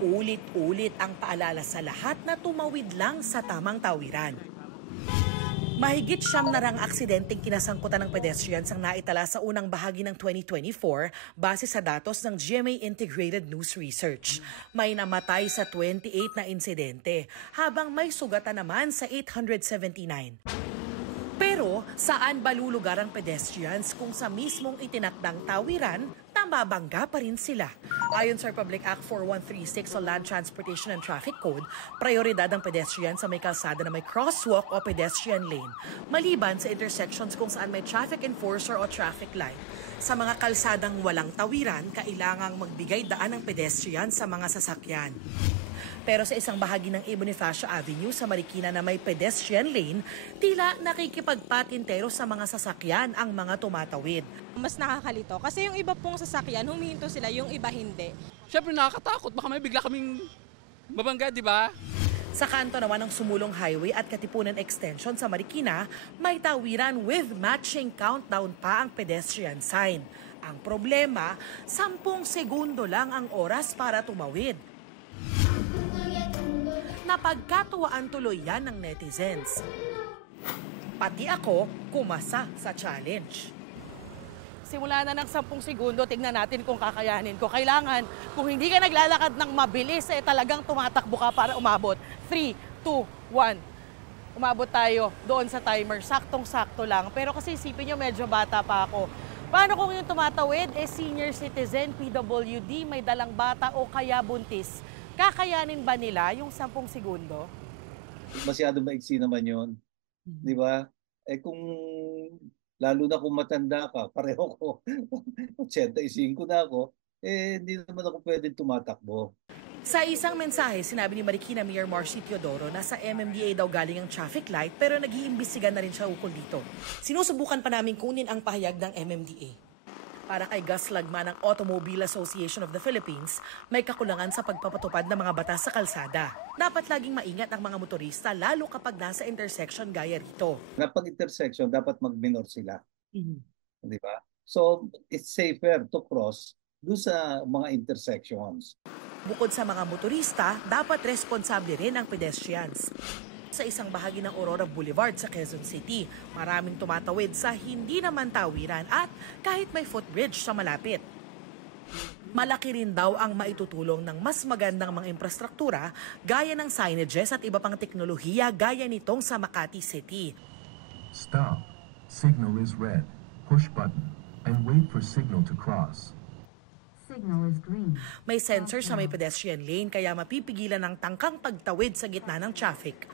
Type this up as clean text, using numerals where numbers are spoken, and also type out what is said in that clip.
Ulit-ulit ang paalala sa lahat na tumawid lang sa tamang tawiran. Mahigit 9 na aksidenteng kinasangkutan ng pedestrians ang naitala sa unang bahagi ng 2024 base sa datos ng GMA Integrated News Research. May namatay sa 28 na insidente, habang may sugatan naman sa 879. Pero saan ba lulugar ang pedestrians kung sa mismong itinakdang tawiran, mababangga pa rin sila? Ayon sa Republic Act 4136 o Land Transportation and Traffic Code, prioridad ang pedestrian sa may kalsada na may crosswalk o pedestrian lane, maliban sa intersections kung saan may traffic enforcer o traffic light. Sa mga kalsadang walang tawiran, kailangang magbigay daan ng pedestrian sa mga sasakyan. Pero sa isang bahagi ng A. Bonifacio Avenue sa Marikina na may pedestrian lane, tila nakikipagpatintero sa mga sasakyan ang mga tumatawid. Mas nakakalito kasi yung iba pong sasakyan, humihinto sila, yung iba hindi. Siyempre nakakatakot, baka may bigla kaming mabangga, di ba? Sa kanto naman ng Sumulong Highway at Katipunan Extension sa Marikina, may tawiran with matching countdown pa ang pedestrian sign. Ang problema, 10 segundo lang ang oras para tumawid. Napagkatuwaan tuloy yan ng netizens. Pati ako, kumasa sa challenge. Simula na ng 10 segundo, tignan natin kung kakayanin ko. Kailangan, kung hindi ka naglalakad ng mabilis, talagang tumatakbo ka para umabot. 3, 2, 1. Umabot tayo doon sa timer. Saktong-sakto lang. Pero kasi isipin nyo, medyo bata pa ako. Paano kung yung tumatawid, senior citizen, PWD, may dalang bata o kaya buntis? Kakayanin ba nila yung 10 segundo? Masyado maiksi naman yun. Di ba? Kung lalo na kung matanda ka, pareho ko, 85 na ako, hindi naman ako pwedeng tumatakbo. Sa isang mensahe, sinabi ni Marikina Mayor Marcy Teodoro na sa MMDA daw galing ang traffic light pero nag-iimbestigan na rin siya ukol dito. Sinusubukan pa namin kunin ang pahayag ng MMDA. Para kay Gus Lagman ng Automobile Association of the Philippines, may kakulangan sa pagpapatupad ng mga batas sa kalsada. Dapat laging maingat ang mga motorista lalo kapag nasa intersection gaya rito. Kapag intersection, dapat mag-minor sila. Di ba? So, it's safer to cross doon sa mga intersections. Bukod sa mga motorista, dapat responsable rin ang pedestrians. Sa isang bahagi ng Aurora Boulevard sa Quezon City, maraming tumatawid sa hindi naman tawiran at kahit may footbridge sa malapit. Malaki rin daw ang maitutulong ng mas magandang mga infrastruktura gaya ng signages at iba pang teknolohiya gaya nitong sa Makati City. Stop. Signal is red. Push button and wait for signal to cross. Signal is green. May sensor sa may pedestrian lane kaya mapipigilan ng tangkang pagtawid sa gitna ng traffic.